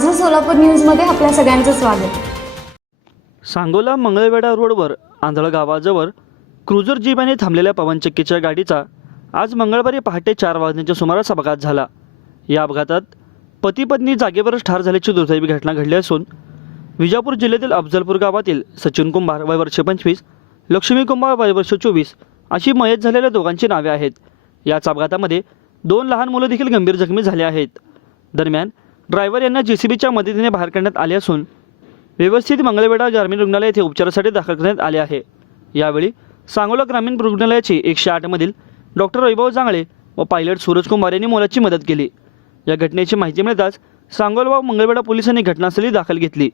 माझं सोलापूर न्यूजमध्ये आपल्या सगळ्यांचं स्वागत. सांगोला मंगळवेढा रोडवर आंधळ गावाजवळ क्रुझर जीपने थांबलेल्या पवनचक्कीच्या गाडीचा आज मंगळवारी पहाटे 4 वाजण्याच्या सुमारास अपघात झाला. या अपघातात पती पत्नी जागेवरच ठार झाल्याची दुर्दैवी घटना घडली असून विजापूर जिल्ह्यातील अफजलपूर गावातील सचिन कुंभार वय वर्ष 25, लक्ष्मी कुंभार वय वर्ष 24 अशी मयत झालेल्या दोघांची नावे आहेत. याच अपघातामध्ये 2 लहान मुलं देखील गंभीर जखमी झाले आहेत. दरम्यान ड्रायव्हर यांना JCBच्या मदतीने बाहेर काढण्यात आले असून व्यवस्थित मंगळवेढा ग्रामीण रुग्णालय येथे उपचारासाठी दाखल करण्यात आले आहे. यावेळी सांगोला ग्रामीण रुग्णालयाची 108 मधील डॉक्टर वैभव जांगळे व पायलट सूरज कुंभार यांनी मोलाची मदत केली. या घटनेची माहिती मिळताच सांगोला व मंगळवेढा पोलिसांनी घटनास्थळी दाखल घेतली.